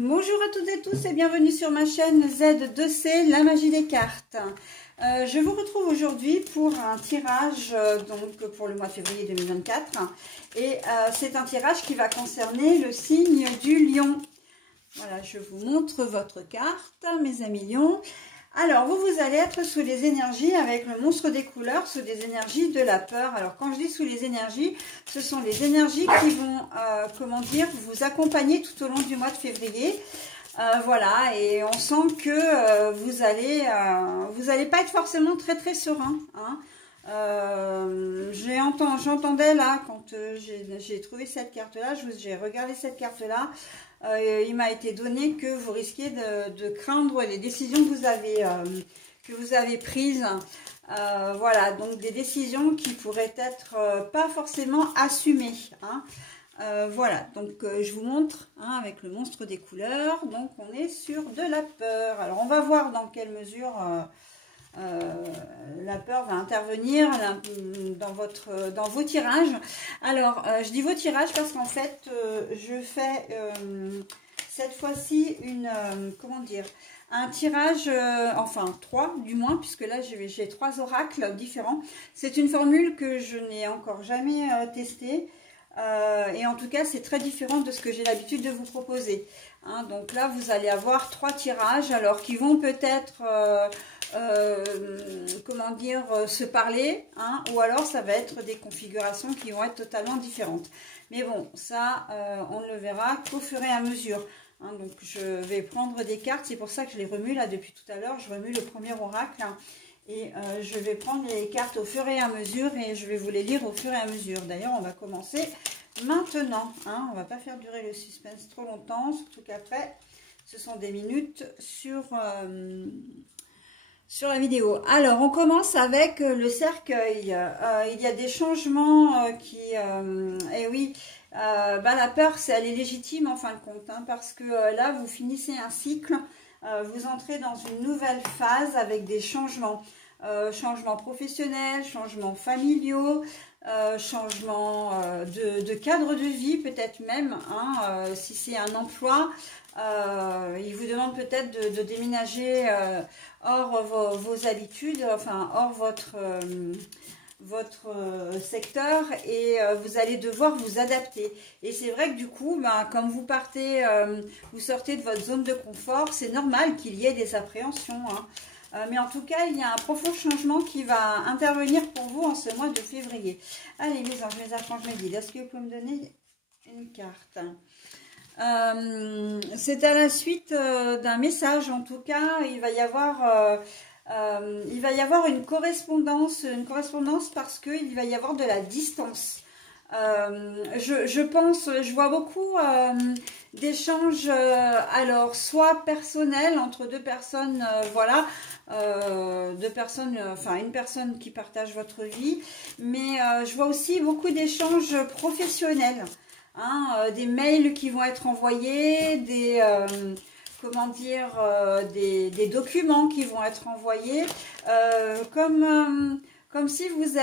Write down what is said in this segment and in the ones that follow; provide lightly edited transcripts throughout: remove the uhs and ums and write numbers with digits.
Bonjour à toutes et tous et bienvenue sur ma chaîne Z2C, la magie des cartes. Je vous retrouve aujourd'hui pour un tirage donc pour le mois de février 2024 et c'est un tirage qui va concerner le signe du lion. Voilà, je vous montre votre carte, mes amis lions. Alors, vous allez être sous les énergies avec le monstre des couleurs, sous des énergies de la peur. Alors, quand je dis sous les énergies, ce sont les énergies qui vont, comment dire, vous accompagner tout au long du mois de février. Voilà, et on sent que vous allez pas être forcément très serein. Hein. J'entendais là, quand j'ai trouvé cette carte-là, j'ai regardé cette carte-là, il m'a été donné que vous risquez de craindre les décisions que vous avez prises. Voilà, donc des décisions qui pourraient être pas forcément assumées. Hein. Voilà, donc je vous montre avec le monstre des couleurs. Donc on est sur de la peur. Alors on va voir dans quelle mesure la peur va intervenir dans vos tirages. Alors, je dis vos tirages parce qu'en fait, je fais cette fois-ci comment dire, un tirage, enfin 3 du moins, puisque là j'ai 3 oracles différents. C'est une formule que je n'ai encore jamais testée. Et en tout cas, c'est très différent de ce que j'ai l'habitude de vous proposer. Hein, donc là, vous allez avoir 3 tirages, alors qui vont peut-être, comment dire, se parler, hein, ou alors ça va être des configurations qui vont être totalement différentes. Mais bon, ça, on ne le verra qu'au fur et à mesure. Hein, donc je vais prendre des cartes, c'est pour ça que je les remue là depuis tout à l'heure. Je remue le premier oracle. Hein, et je vais prendre les cartes au fur et à mesure et je vais vous les lire au fur et à mesure. D'ailleurs, on va commencer maintenant. Hein, on ne va pas faire durer le suspense trop longtemps, surtout qu'après, ce sont des minutes sur la vidéo. Alors, on commence avec le cercueil. Il y a des changements et oui, la peur, elle est légitime en fin de compte. Hein, parce que là, vous finissez un cycle. Vous entrez dans une nouvelle phase avec des changements. Changements professionnels, changements familiaux, changements de cadre de vie peut-être même. Hein, si c'est un emploi, il vous demande peut-être de déménager hors vos habitudes, enfin hors votre secteur et vous allez devoir vous adapter. Et c'est vrai que du coup, comme vous partez, vous sortez de votre zone de confort, c'est normal qu'il y ait des appréhensions. Hein. Mais en tout cas, il y a un profond changement qui va intervenir pour vous en ce mois de février. Allez, mes anges, mes archanges, mes guides, est-ce que vous pouvez me donner une carte? C'est à la suite d'un message, en tout cas, il va y avoir une correspondance parce qu'il va y avoir de la distance. Je vois beaucoup d'échanges, alors soit personnels entre deux personnes, voilà, deux personnes, enfin une personne qui partage votre vie, mais je vois aussi beaucoup d'échanges professionnels, hein, des mails qui vont être envoyés, comment dire, des documents qui vont être envoyés, comme si vous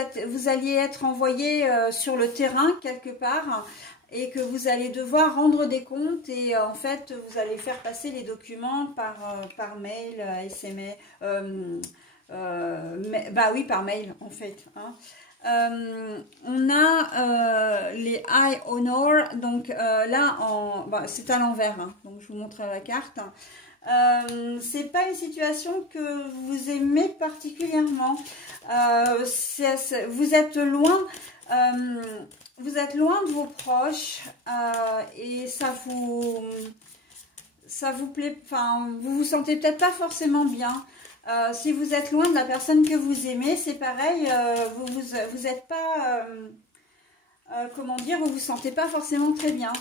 alliez être envoyé sur le terrain quelque part et que vous allez devoir rendre des comptes et en fait vous allez faire passer les documents par mail, SMS, oui, par mail en fait. Hein. On a les High Honor, donc là c'est à l'envers, hein, donc je vous montre la carte. C'est pas une situation que vous aimez particulièrement. Vous êtes loin de vos proches et ça vous plaît, enfin vous vous sentez peut-être pas forcément bien. Si vous êtes loin de la personne que vous aimez, c'est pareil, vous êtes pas, comment dire, vous vous sentez pas forcément très bien.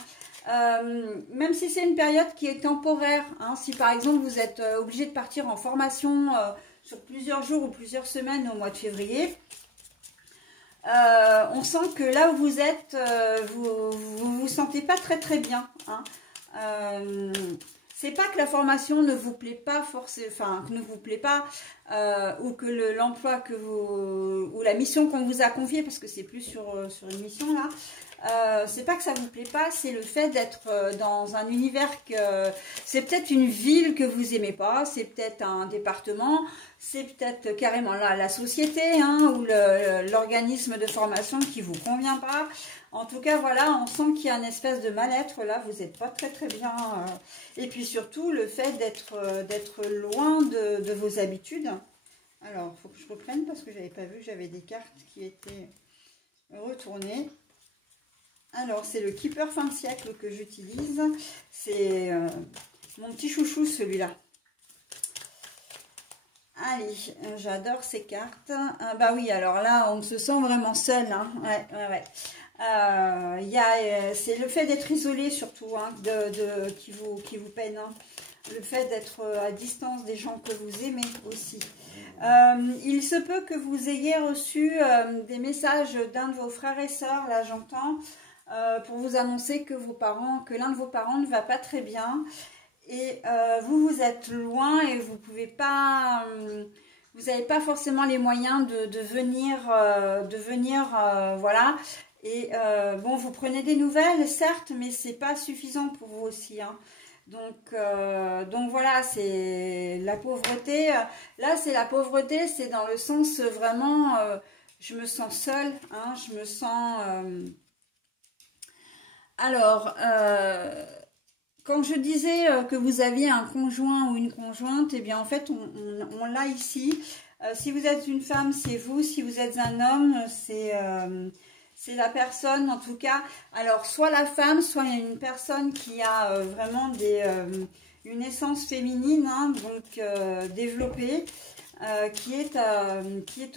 Même si c'est une période qui est temporaire, hein, si par exemple vous êtes obligé de partir en formation sur plusieurs jours ou plusieurs semaines au mois de février, on sent que là où vous êtes, vous sentez pas très bien. Hein. C'est pas que la formation ne vous plaît pas forcément, enfin que ne vous plaît pas, ou que l'emploi ou la mission qu'on vous a confiée, parce que c'est plus sur une mission là, c'est pas que ça vous plaît pas, c'est le fait d'être dans un univers que c'est peut-être une ville que vous aimez pas, c'est peut-être un département, c'est peut-être carrément la société, hein, ou l'organisme de formation qui vous convient pas. En tout cas, voilà, on sent qu'il y a une espèce de mal-être là, vous n'êtes pas très bien. Et puis surtout, le fait d'être loin de vos habitudes. Alors, il faut que je reprenne parce que j'avais pas vu que j'avais des cartes qui étaient retournées. Alors, c'est le Keeper fin de siècle que j'utilise. C'est mon petit chouchou, celui-là. Allez, j'adore ces cartes. Ah, bah oui, alors là, on se sent vraiment seul. Hein. Ouais. C'est le fait d'être isolé surtout, hein, qui vous peine. Hein. Le fait d'être à distance des gens que vous aimez aussi. Il se peut que vous ayez reçu des messages d'un de vos frères et sœurs, là j'entends, pour vous annoncer que l'un de vos parents ne va pas très bien. Et vous êtes loin et vous pouvez pas, vous n'avez pas forcément les moyens de venir, voilà. Et bon, vous prenez des nouvelles, certes, mais c'est pas suffisant pour vous aussi, hein. Donc voilà, c'est la pauvreté. Là, c'est la pauvreté, c'est dans le sens vraiment, je me sens seule, hein, je me sens. Alors, quand je disais que vous aviez un conjoint ou une conjointe, eh bien en fait, on l'a ici. Si vous êtes une femme, c'est vous. Si vous êtes un homme, c'est la personne, en tout cas. Alors, soit la femme, soit une personne qui a vraiment une essence féminine, hein, donc développée, qui est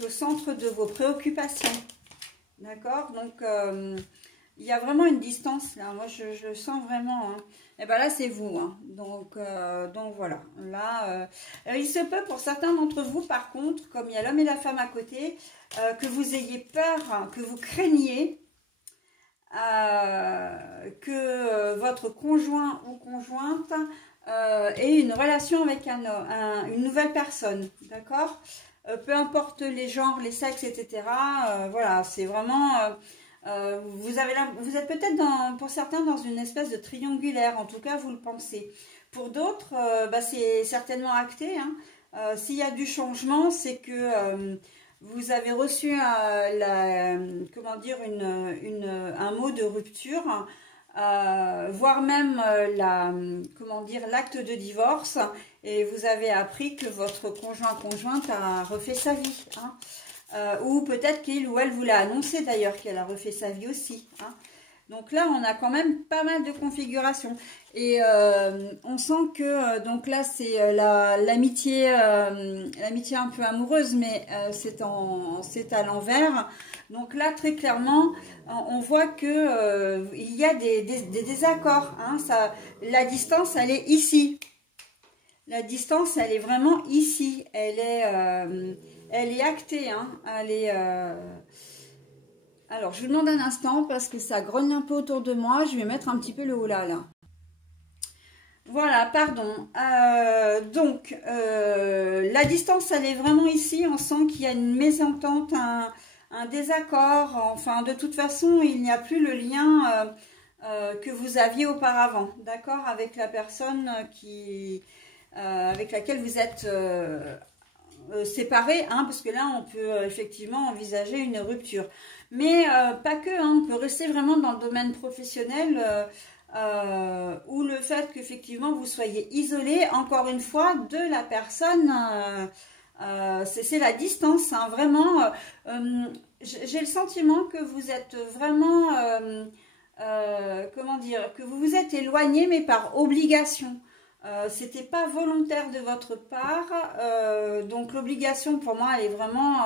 au centre de vos préoccupations. D'accord? Donc, il y a vraiment une distance là. Moi, je sens vraiment. Hein. Et bien là, c'est vous. Hein. Donc voilà. Là, il se peut pour certains d'entre vous, par contre, comme il y a l'homme et la femme à côté, que vous ayez peur, hein, que vous craigniez que votre conjoint ou conjointe ait une relation avec une nouvelle personne. D'accord? Peu importe les genres, les sexes, etc. Voilà, c'est vraiment... vous êtes peut-être pour certains dans une espèce de triangulaire, en tout cas vous le pensez. Pour d'autres, c'est certainement acté. Hein. S'il y a du changement, c'est que vous avez reçu comment dire, un mot de rupture, voire même comment dire, l'acte de divorce, et vous avez appris que votre conjointe a refait sa vie. Hein. Ou peut-être qu'il ou elle vous l'a annoncé d'ailleurs qu'elle a refait sa vie aussi. Hein. Donc là, on a quand même pas mal de configurations. Et on sent que, donc là, c'est l'amitié un peu amoureuse, mais c'est à l'envers. Donc là, très clairement, on voit que il y a des désaccords. Hein. La distance, elle est ici. La distance, elle est vraiment ici. Elle est actée. Hein. Elle est... Alors, je vous demande un instant parce que ça grogne un peu autour de moi. Je vais mettre un petit peu le holà là. Voilà, pardon. Donc, la distance, elle est vraiment ici. On sent qu'il y a une mésentente, un désaccord. Enfin, de toute façon, il n'y a plus le lien que vous aviez auparavant, d'accord, avec la personne avec laquelle vous êtes séparés, hein, parce que là, on peut effectivement envisager une rupture. Mais pas que, hein, on peut rester vraiment dans le domaine professionnel où le fait qu'effectivement vous soyez isolé, encore une fois, de la personne, c'est la distance, hein, vraiment. J'ai le sentiment que vous êtes vraiment, comment dire, que vous vous êtes éloigné, mais par obligation. C'était pas volontaire de votre part, donc l'obligation pour moi elle est vraiment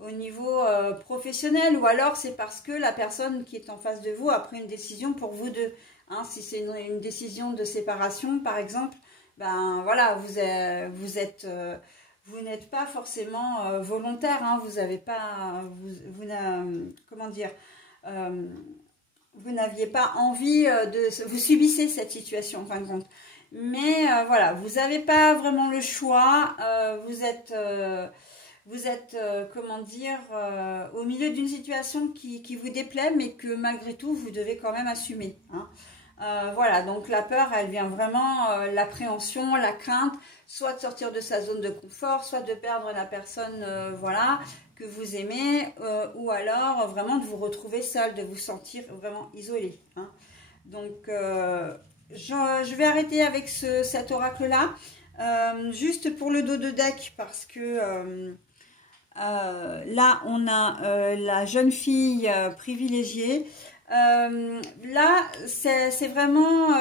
au niveau professionnel, ou alors c'est parce que la personne qui est en face de vous a pris une décision pour vous deux. Hein, si c'est une décision de séparation par exemple, ben voilà, vous n'êtes pas forcément volontaire, hein, vous n'avez pas, comment dire, vous n'aviez pas envie vous subissez cette situation en fin de compte. Mais voilà, vous n'avez pas vraiment le choix, vous êtes, comment dire, au milieu d'une situation qui vous déplaît, mais que malgré tout, vous devez quand même assumer. Hein. Voilà, donc la peur, elle vient vraiment, l'appréhension, la crainte, soit de sortir de sa zone de confort, soit de perdre la personne, voilà, que vous aimez, ou alors vraiment de vous retrouver seul, de vous sentir vraiment isolé. Hein. Donc, je vais arrêter avec cet oracle-là, juste pour le dos de deck, parce que là, on a la jeune fille privilégiée. Là, c'est vraiment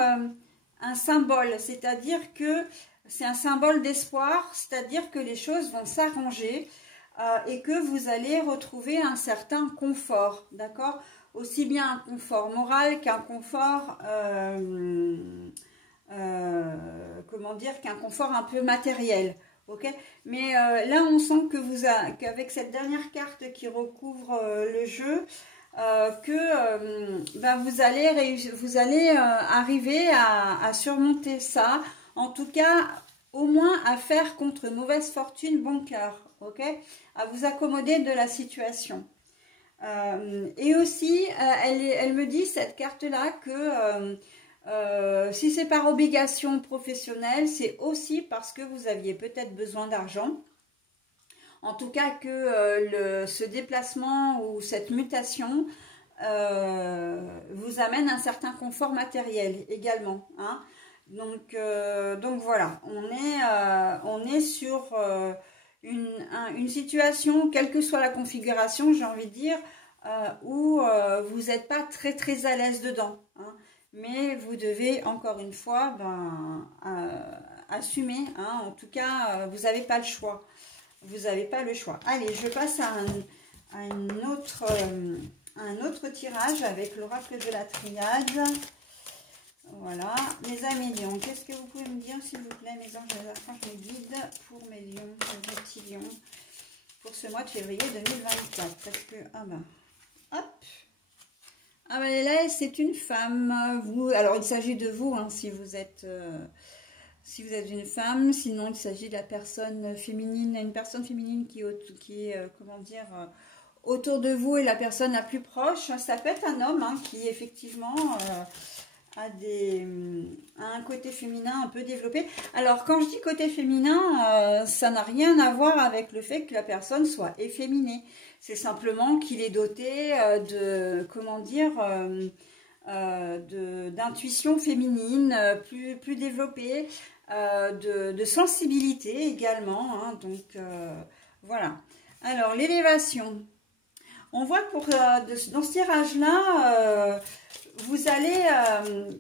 un symbole, c'est-à-dire que c'est un symbole d'espoir, c'est-à-dire que les choses vont s'arranger et que vous allez retrouver un certain confort, d'accord? Aussi bien un confort moral qu'un confort, comment dire, qu'un confort un peu matériel. Ok, mais là on sent que qu'avec cette dernière carte qui recouvre le jeu, ben vous allez arriver à surmonter ça, en tout cas au moins à faire contre mauvaise fortune bon cœur, ok, à vous accommoder de la situation. Et aussi elle me dit cette carte là que si c'est par obligation professionnelle, c'est aussi parce que vous aviez peut-être besoin d'argent. En tout cas que ce déplacement ou cette mutation vous amène un certain confort matériel également. Hein. Donc voilà, on est sur une situation, quelle que soit la configuration, j'ai envie de dire, où vous n'êtes pas très à l'aise dedans. Hein. Mais vous devez, encore une fois, assumer. Hein. En tout cas, vous n'avez pas le choix. Vous n'avez pas le choix. Allez, je passe à un autre tirage avec l'oracle de la triade. Voilà. Les amis lions, qu'est-ce que vous pouvez me dire, s'il vous plaît, mes anges, les archanges, mes guides, pour mes lions, mes petits lions, pour ce mois de février 2024. Parce que, hop. Ah ben là, c'est une femme. Alors, il s'agit de vous, hein, si vous êtes une femme. Sinon, il s'agit de la personne féminine, une personne féminine qui est comment dire, autour de vous et la personne la plus proche. Ça peut être un homme hein, qui, effectivement, a un côté féminin un peu développé. Alors, quand je dis côté féminin, ça n'a rien à voir avec le fait que la personne soit efféminée. C'est simplement qu'il est doté de, comment dire, d'intuition féminine plus développée, de sensibilité également. Hein, donc, voilà. Alors, l'élévation. On voit que dans ce tirage-là, vous allez,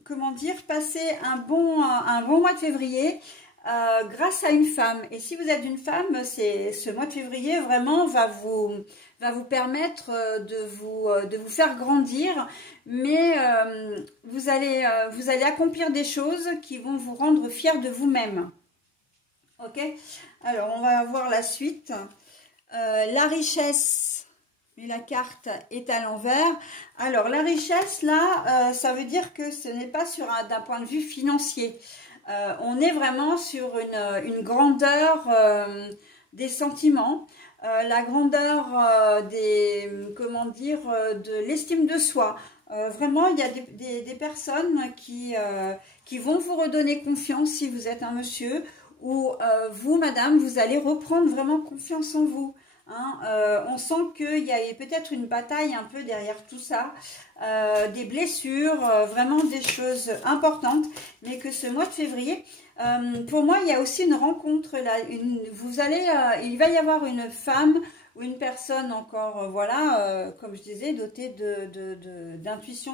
comment dire, passer un bon mois de février grâce à une femme. Et si vous êtes une femme, ce mois de février vraiment va vous permettre de vous faire grandir, mais vous allez accomplir des choses qui vont vous rendre fiers de vous-même. Ok? Alors, on va voir la suite. La richesse. Mais la carte est à l'envers. Alors, la richesse, là, ça veut dire que ce n'est pas d'un point de vue financier. On est vraiment sur une grandeur des sentiments, la grandeur comment dire, de l'estime de soi. Vraiment, il y a des personnes qui vont vous redonner confiance si vous êtes un monsieur, ou vous, madame, vous allez reprendre vraiment confiance en vous. Hein, on sent qu'il y a peut-être une bataille un peu derrière tout ça, des blessures, vraiment des choses importantes, mais que ce mois de février, pour moi, il y a aussi une rencontre là. Il va y avoir une femme ou une personne encore, voilà, comme je disais, dotée d'intuition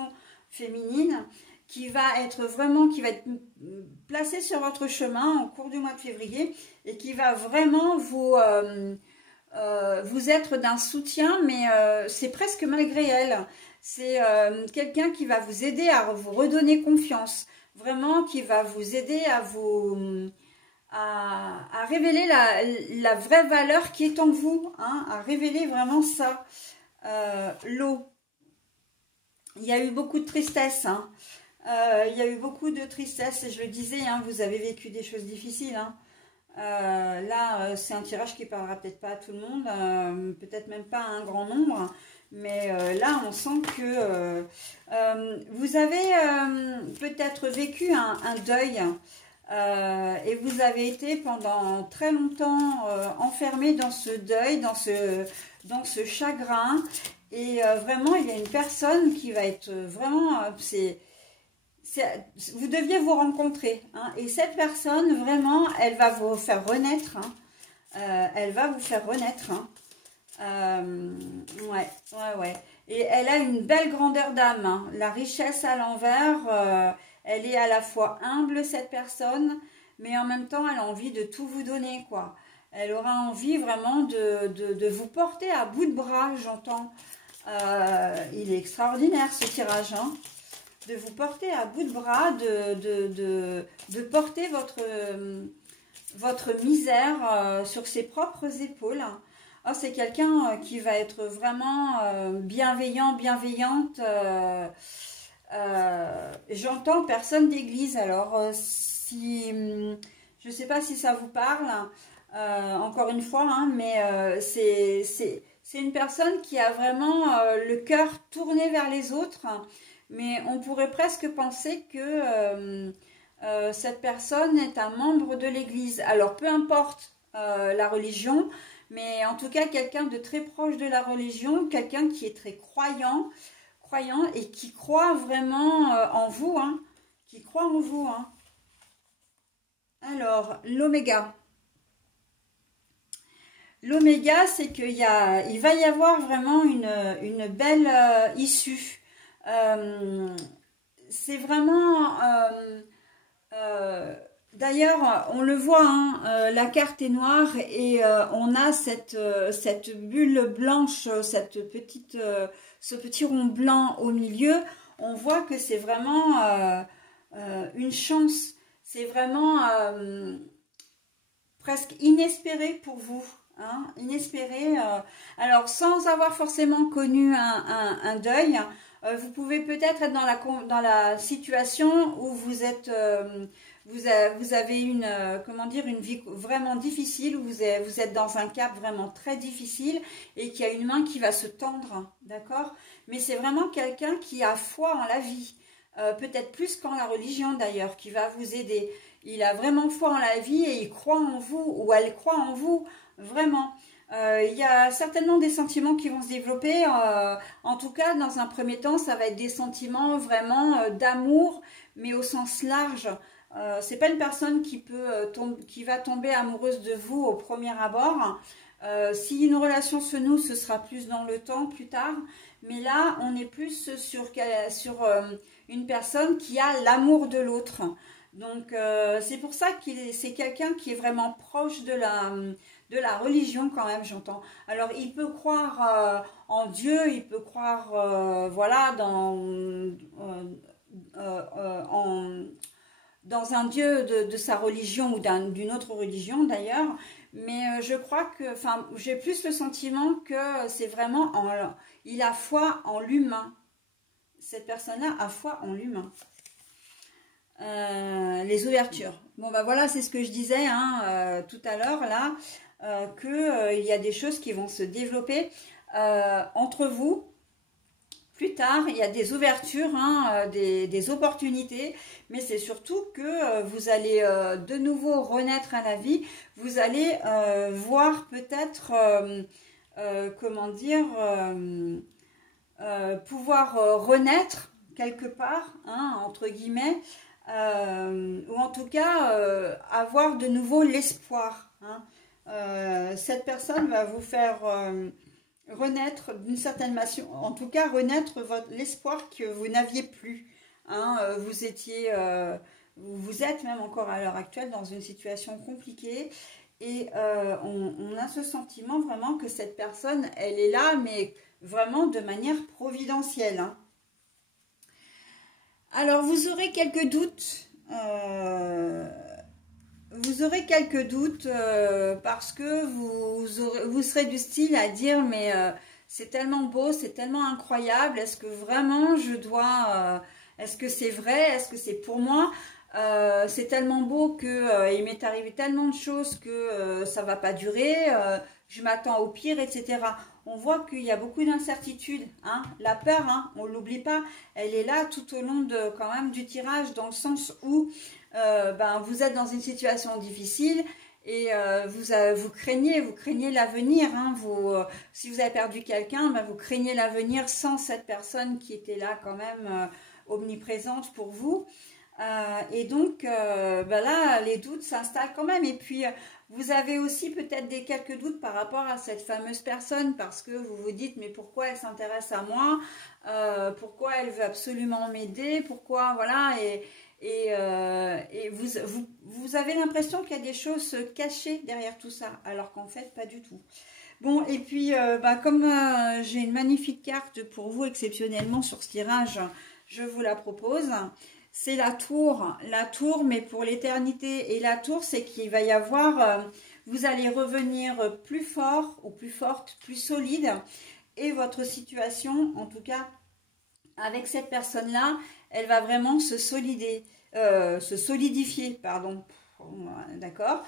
féminine, qui va être placée sur votre chemin au cours du mois de février et qui va vraiment vous être d'un soutien, mais c'est presque malgré elle. C'est quelqu'un qui va vous aider à vous redonner confiance, vraiment qui va vous aider à révéler la vraie valeur qui est en vous, hein, à révéler vraiment ça. L'eau. Il y a eu beaucoup de tristesse, hein. Il y a eu beaucoup de tristesse, et je le disais, hein, vous avez vécu des choses difficiles, hein. Là, c'est un tirage qui parlera peut-être pas à tout le monde, peut-être même pas à un grand nombre, mais là, on sent que vous avez peut-être vécu un deuil et vous avez été pendant très longtemps enfermé dans ce deuil, dans ce chagrin. Et vraiment, il y a une personne qui va être vraiment... vous deviez vous rencontrer, hein, et cette personne, vraiment, elle va vous faire renaître, hein, elle va vous faire renaître, hein, ouais. Et elle a une belle grandeur d'âme, hein, la richesse à l'envers, elle est à la fois humble, cette personne, mais en même temps, elle a envie de tout vous donner, quoi. Elle aura envie vraiment de vous porter à bout de bras, j'entends. Il est extraordinaire, ce tirage, hein. De vous porter à bout de bras, de porter votre misère sur ses propres épaules. Oh, c'est quelqu'un qui va être vraiment bienveillant, bienveillante. J'entends personne d'église. Alors, si je ne sais pas si ça vous parle, encore une fois, hein, mais c'est une personne qui a vraiment le cœur tourné vers les autres. Mais on pourrait presque penser que cette personne est un membre de l'Église. Alors, peu importe la religion, mais en tout cas, quelqu'un de très proche de la religion, quelqu'un qui est très croyant et qui croit vraiment en vous, hein, qui croit en vous, hein. Alors, l'oméga. L'oméga, c'est qu'il va y avoir vraiment une belle issue. C'est vraiment d'ailleurs on le voit, hein, la carte est noire et on a cette bulle blanche, ce petit rond blanc au milieu. On voit que c'est vraiment une chance, c'est vraiment presque inespéré pour vous, hein, inespéré, alors sans avoir forcément connu un deuil. Vous pouvez peut-être être dans la situation où vous êtes, vous avez comment dire, une vie vraiment difficile, où vous êtes dans un cap vraiment très difficile et qu'il y a une main qui va se tendre, d'accord? Mais c'est vraiment quelqu'un qui a foi en la vie, peut-être plus qu'en la religion d'ailleurs, qui va vous aider. Il a vraiment foi en la vie et il croit en vous, ou elle croit en vous, vraiment. Il y a certainement des sentiments qui vont se développer. En tout cas, dans un premier temps, ça va être des sentiments vraiment d'amour, mais au sens large. C'est pas une personne qui va tomber amoureuse de vous au premier abord. Si une relation se noue, ce sera plus dans le temps, plus tard. Mais là, on est plus sur une personne qui a l'amour de l'autre. Donc, c'est pour ça que c'est quelqu'un qui est vraiment proche de la religion quand même, j'entends. Alors, il peut croire en Dieu, il peut croire, voilà, dans un Dieu de sa religion ou d'une autre religion d'ailleurs. Mais je crois que, enfin, j'ai plus le sentiment que c'est vraiment, il a foi en l'humain. Cette personne-là a foi en l'humain. Les ouvertures. Bon, bah voilà, c'est ce que je disais hein, tout à l'heure, là. Il y a des choses qui vont se développer entre vous. Plus tard, il y a des ouvertures, hein, des opportunités, mais c'est surtout que vous allez de nouveau renaître à la vie. Vous allez voir peut-être, comment dire, pouvoir renaître quelque part, hein, entre guillemets, ou en tout cas avoir de nouveau l'espoir, hein. Cette personne va vous faire renaître d'une certaine façon, en tout cas renaître l'espoir que vous n'aviez plus, hein. Vous êtes même encore à l'heure actuelle dans une situation compliquée et on a ce sentiment vraiment que cette personne, elle est là, mais vraiment de manière providentielle, hein. Alors vous aurez quelques doutes, parce que vous serez du style à dire mais c'est tellement beau, c'est tellement incroyable, est-ce que vraiment je dois, est-ce que c'est vrai, est-ce que c'est pour moi? c'est tellement beau que il m'est arrivé tellement de choses que ça va pas durer, je m'attends au pire, etc. On voit qu'il y a beaucoup d'incertitudes, hein. La peur, hein, on l'oublie pas, elle est là tout au long de quand même du tirage, dans le sens où ben, vous êtes dans une situation difficile et vous craignez l'avenir, hein. Si vous avez perdu quelqu'un, ben, vous craignez l'avenir sans cette personne qui était là quand même omniprésente pour vous. Et donc, ben là, les doutes s'installent quand même. Et puis, vous avez aussi peut-être quelques doutes par rapport à cette fameuse personne, parce que vous vous dites, mais pourquoi elle s'intéresse à moi? Pourquoi elle veut absolument m'aider? Pourquoi, voilà, et vous avez l'impression qu'il y a des choses cachées derrière tout ça, alors qu'en fait, pas du tout. Bon, et puis, bah, comme j'ai une magnifique carte pour vous exceptionnellement sur ce tirage, je vous la propose. C'est la tour, mais pour l'éternité. Et la tour, c'est qu'il va y avoir, vous allez revenir plus fort ou plus forte, plus solide. Et votre situation, en tout cas, avec cette personne-là, elle va vraiment se solidifier, pardon. D'accord.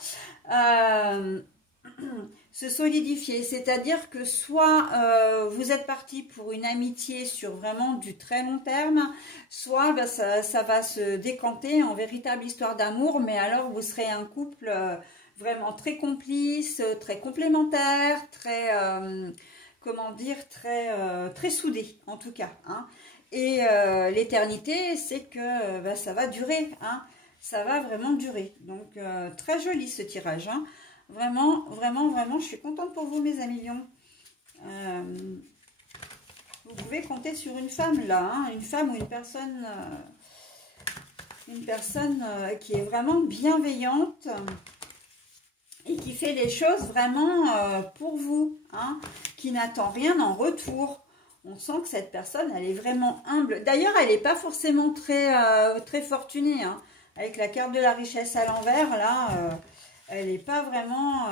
Se solidifier, c'est-à-dire que soit vous êtes parti pour une amitié sur vraiment du très long terme, soit ben, ça va se décanter en véritable histoire d'amour, mais alors vous serez un couple vraiment très complice, très complémentaire, très, comment dire, très soudé en tout cas, hein. Et l'éternité, c'est que ben, ça va durer, hein. Ça va vraiment durer. Donc très joli ce tirage, hein. Vraiment, vraiment, vraiment, je suis contente pour vous, mes amis lions. Vous pouvez compter sur une femme, là, hein, une femme ou une personne qui est vraiment bienveillante et qui fait les choses vraiment pour vous, hein, qui n'attend rien en retour. On sent que cette personne, elle est vraiment humble. D'ailleurs, elle n'est pas forcément très fortunée, hein. Avec la carte de la richesse à l'envers, là... elle n'est pas vraiment,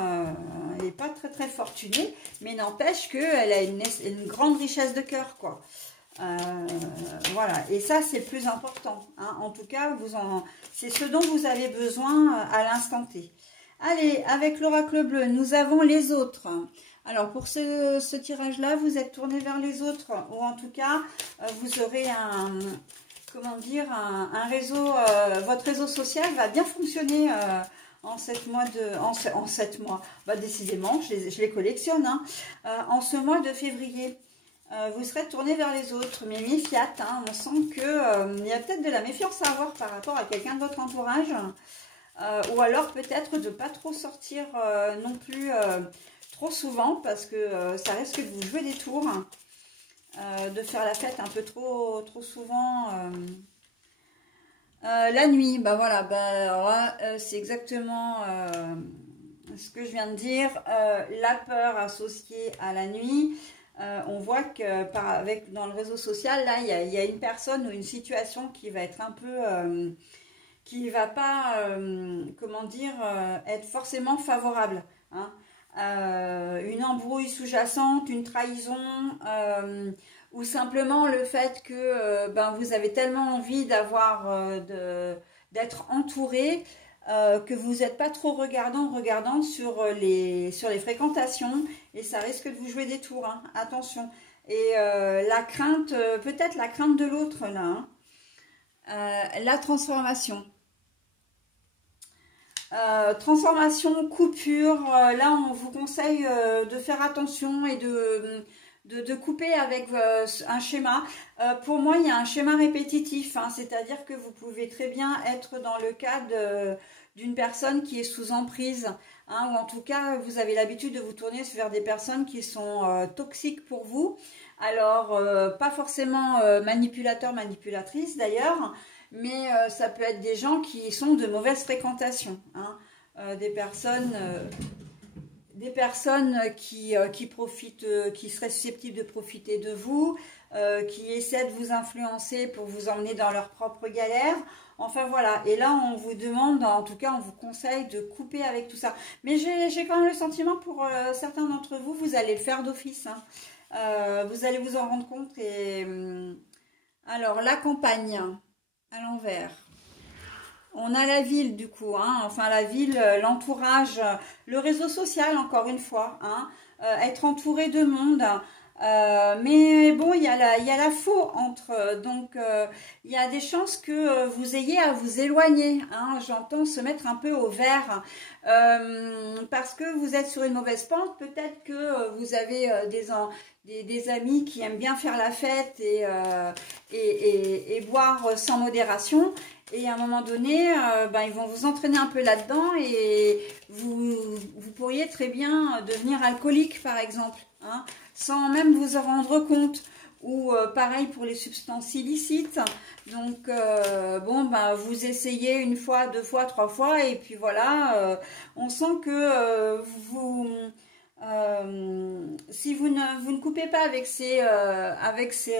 elle n'est pas très fortunée, mais n'empêche qu'elle a une grande richesse de cœur, quoi. Voilà, et ça c'est le plus important, hein. En tout cas, c'est ce dont vous avez besoin à l'instant T. Allez, avec l'oracle bleu, nous avons les autres. Alors pour ce tirage-là, vous êtes tourné vers les autres, ou en tout cas, vous aurez comment dire, un réseau, votre réseau social va bien fonctionner en 7 mois en 7 mois, bah, décidément, je les collectionne, hein. En ce mois de février, vous serez tourné vers les autres, mais méfiat, hein. On sent que il y a peut-être de la méfiance à avoir par rapport à quelqu'un de votre entourage, ou alors peut-être de ne pas trop sortir non plus trop souvent, parce que ça risque de vous jouer des tours, de faire la fête un peu trop souvent. La nuit, bah voilà, bah alors là, c'est exactement ce que je viens de dire. La peur associée à la nuit, on voit que dans le réseau social, là, il y a une personne ou une situation qui va être un peu, qui va pas, comment dire, être forcément favorable, hein. Une embrouille sous-jacente, une trahison, ou simplement le fait que ben, vous avez tellement envie d'être entouré que vous n'êtes pas trop regardante sur les fréquentations, et ça risque de vous jouer des tours, hein. Attention. Et la crainte, peut-être la crainte de l'autre là, hein. La transformation. Transformation, coupure, là on vous conseille de faire attention et de couper avec un schéma. Pour moi, il y a un schéma répétitif, hein, c'est-à-dire que vous pouvez très bien être dans le cas d'une personne qui est sous emprise, hein, ou en tout cas, vous avez l'habitude de vous tourner vers des personnes qui sont toxiques pour vous. Alors, pas forcément manipulateurs, manipulatrices d'ailleurs, mais ça peut être des gens qui sont de mauvaise fréquentation, hein, des personnes qui profitent, qui seraient susceptibles de profiter de vous, qui essaient de vous influencer pour vous emmener dans leurs propres galères. Enfin voilà, et là on vous demande, en tout cas on vous conseille de couper avec tout ça. Mais j'ai quand même le sentiment pour certains d'entre vous, vous allez le faire d'office, hein. Vous allez vous en rendre compte. Et alors la campagne à l'envers. On a la ville du coup, hein, enfin la ville, l'entourage, le réseau social encore une fois, hein, être entouré de monde. Mais bon, il y a la faux entre, donc il y a des chances que vous ayez à vous éloigner, hein, j'entends se mettre un peu au vert, parce que vous êtes sur une mauvaise pente, peut-être que vous avez des amis qui aiment bien faire la fête et boire sans modération. Et à un moment donné, ben, ils vont vous entraîner un peu là-dedans et vous pourriez très bien devenir alcoolique, par exemple, hein, sans même vous en rendre compte. Ou pareil pour les substances illicites. Donc, bon, ben, vous essayez une fois, deux fois, trois fois, et puis voilà, on sent que si vous ne coupez pas avec ces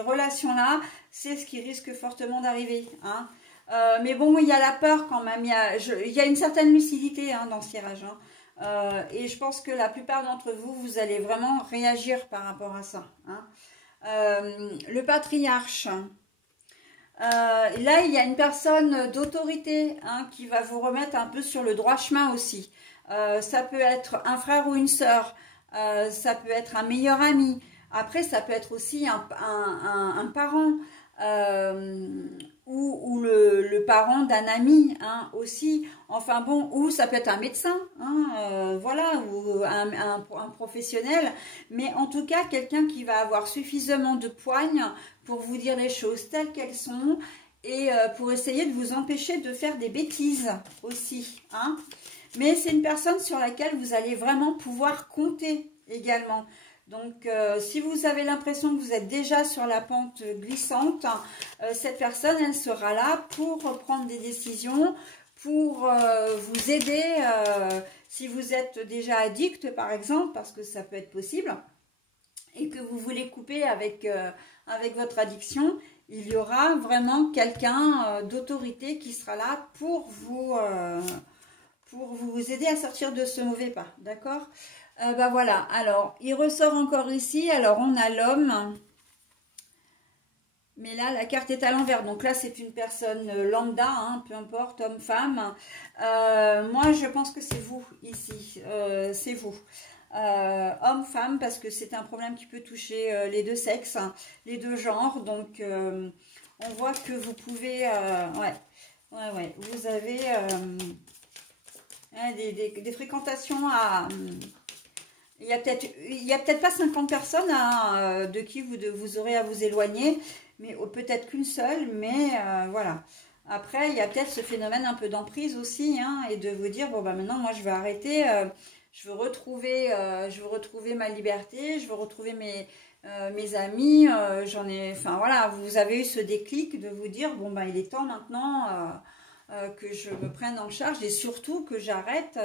relations-là, c'est ce qui risque fortement d'arriver, hein. Mais bon, il y a la peur quand même, il y a une certaine lucidité, hein, dans ce tirage, hein. Et je pense que la plupart d'entre vous, vous allez vraiment réagir par rapport à ça, hein. Le patriarche, là il y a une personne d'autorité, hein, qui va vous remettre un peu sur le droit chemin aussi. Ça peut être un frère ou une sœur, ça peut être un meilleur ami, après ça peut être aussi un parent, ou le parent d'un ami, hein, aussi, enfin bon, ou ça peut être un médecin, hein, voilà, ou un professionnel, mais en tout cas quelqu'un qui va avoir suffisamment de poigne pour vous dire les choses telles qu'elles sont et pour essayer de vous empêcher de faire des bêtises aussi, hein. Mais c'est une personne sur laquelle vous allez vraiment pouvoir compter également. Donc, si vous avez l'impression que vous êtes déjà sur la pente glissante, cette personne, elle sera là pour prendre des décisions, pour vous aider, si vous êtes déjà addict, par exemple, parce que ça peut être possible, et que vous voulez couper avec votre addiction, il y aura vraiment quelqu'un d'autorité qui sera là pour vous aider à sortir de ce mauvais pas, d'accord? Bah voilà, alors il ressort encore ici, alors on a l'homme, mais là la carte est à l'envers, donc là c'est une personne lambda, hein, peu importe, homme, femme. Moi je pense que c'est vous ici, c'est vous, homme, femme, parce que c'est un problème qui peut toucher les deux sexes, hein, les deux genres, donc on voit que vous pouvez, ouais, vous avez des fréquentations à... Il y a peut-être pas 50 personnes, hein, de qui vous aurez à vous éloigner, mais peut-être qu'une seule, mais voilà. Après, il y a peut-être ce phénomène un peu d'emprise aussi, hein, et de vous dire, bon, bah maintenant, moi, je vais arrêter, je veux retrouver ma liberté, je veux retrouver mes amis, enfin voilà, vous avez eu ce déclic de vous dire, bon, bah il est temps maintenant que je me prenne en charge et surtout que j'arrête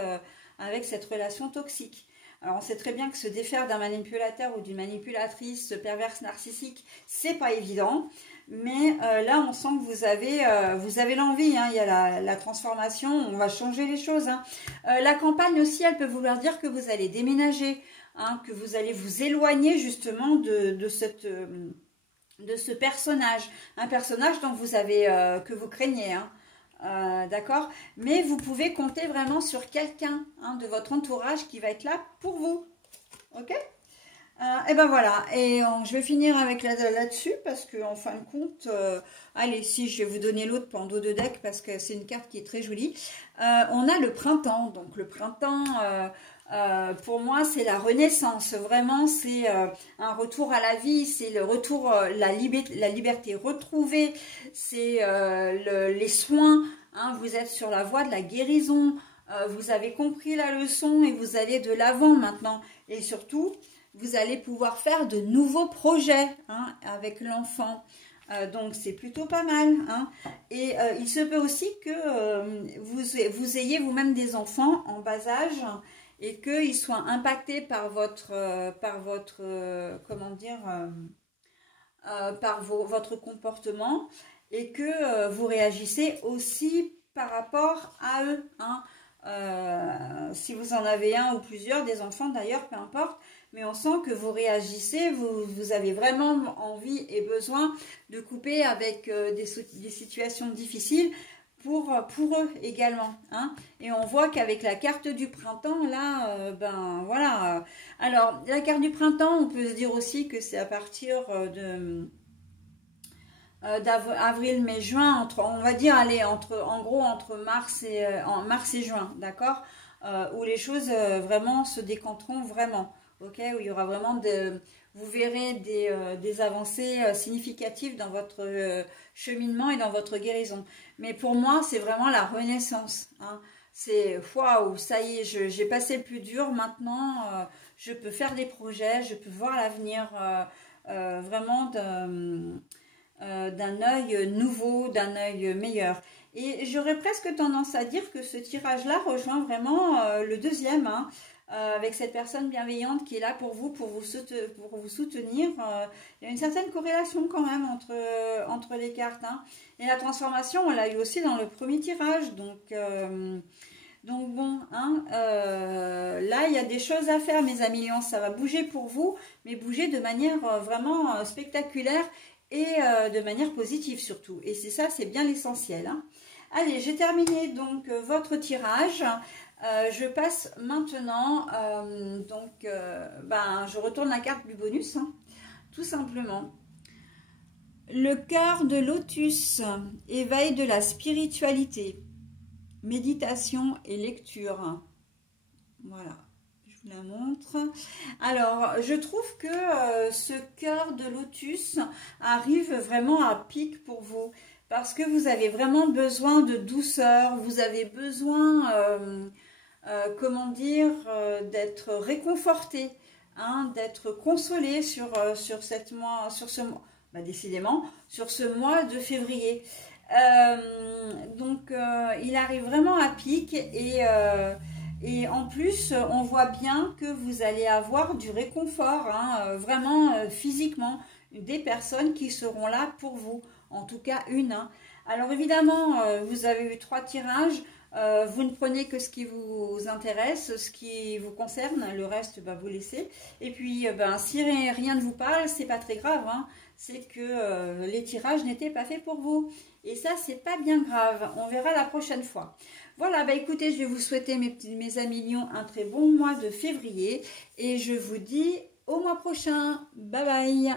avec cette relation toxique. Alors on sait très bien que se défaire d'un manipulateur ou d'une manipulatrice perverse narcissique, c'est pas évident, mais là on sent que vous avez l'envie, hein, il y a la transformation, on va changer les choses, hein. La campagne aussi, elle peut vouloir dire que vous allez déménager, hein, que vous allez vous éloigner justement de ce personnage, un personnage dont que vous craignez, hein. D'accord, mais vous pouvez compter vraiment sur quelqu'un, hein, de votre entourage qui va être là pour vous, ok. Et ben voilà, et je vais finir avec là-dessus parce que en fin de compte, allez, si je vais vous donner l'autre pendeau de deck parce que c'est une carte qui est très jolie. On a le printemps, donc le printemps, pour moi c'est la renaissance, vraiment c'est un retour à la vie, c'est le retour, la liberté retrouvée, c'est les soins, hein, vous êtes sur la voie de la guérison, vous avez compris la leçon et vous allez de l'avant maintenant, et surtout vous allez pouvoir faire de nouveaux projets, hein, avec l'enfant. Donc c'est plutôt pas mal, hein. Et il se peut aussi que vous ayez vous-même des enfants en bas âge et qu'ils soient impactés par votre comment dire, votre comportement, et que vous réagissez aussi par rapport à eux, hein. Si vous en avez un ou plusieurs, des enfants d'ailleurs, peu importe, mais on sent que vous réagissez, vous avez vraiment envie et besoin de couper avec des situations difficiles pour eux également. Hein. Et on voit qu'avec la carte du printemps, là, ben voilà. Alors, la carte du printemps, on peut se dire aussi que c'est à partir d'avril, mai, juin, on va dire, allez, en gros, entre mars et juin, d'accord, où les choses vraiment se décanteront vraiment, ok, où il y aura vraiment vous verrez des avancées significatives dans votre cheminement et dans votre guérison. Mais pour moi, c'est vraiment la renaissance, hein. C'est, waouh, ça y est, j'ai passé le plus dur, maintenant, je peux faire des projets, je peux voir l'avenir vraiment d'un œil nouveau, d'un œil meilleur. Et j'aurais presque tendance à dire que ce tirage-là rejoint vraiment le deuxième, hein, avec cette personne bienveillante qui est là pour vous soutenir. Il y a une certaine corrélation quand même entre les cartes. Hein. Et la transformation, on l'a eu aussi dans le premier tirage. Donc bon, hein, là, il y a des choses à faire, mes amis lions. Ça va bouger pour vous, mais bouger de manière vraiment spectaculaire et de manière positive surtout. Et c'est ça, c'est bien l'essentiel. Hein. Allez, j'ai terminé donc votre tirage. Je passe maintenant, je retourne la carte du bonus, hein, tout simplement. Le cœur de lotus, éveil de la spiritualité, méditation et lecture. Voilà, je vous la montre. Alors, je trouve que ce cœur de lotus arrive vraiment à pic pour vous. Parce que vous avez vraiment besoin de douceur, vous avez besoin, comment dire, d'être réconforté, hein, d'être consolé sur ce mois, bah, décidément, sur ce mois de février. Il arrive vraiment à pic et en plus, on voit bien que vous allez avoir du réconfort, hein, vraiment physiquement, des personnes qui seront là pour vous. En tout cas une. Hein. Alors évidemment, vous avez eu 3 tirages. Vous ne prenez que ce qui vous intéresse, ce qui vous concerne. Le reste, bah, vous laissez. Et puis, si rien ne vous parle, c'est pas très grave. Hein. C'est que les tirages n'étaient pas faits pour vous. Et ça, c'est pas bien grave. On verra la prochaine fois. Voilà, bah écoutez, je vais vous souhaiter, mes amis lions, un très bon mois de février. Et je vous dis au mois prochain. Bye bye.